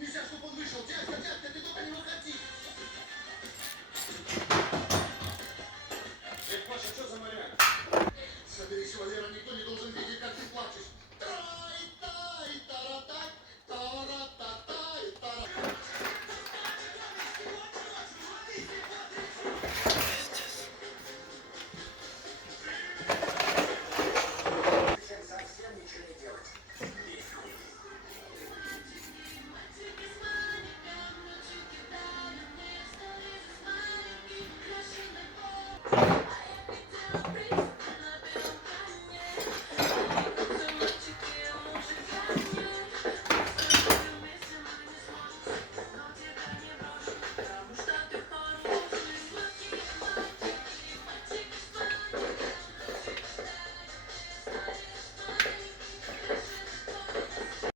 Нельзя, чтобы он вышел. Дядька, дядька, ты только не выходи. Паша, что за моряк? Соберись, Валера, никто не должен видеть.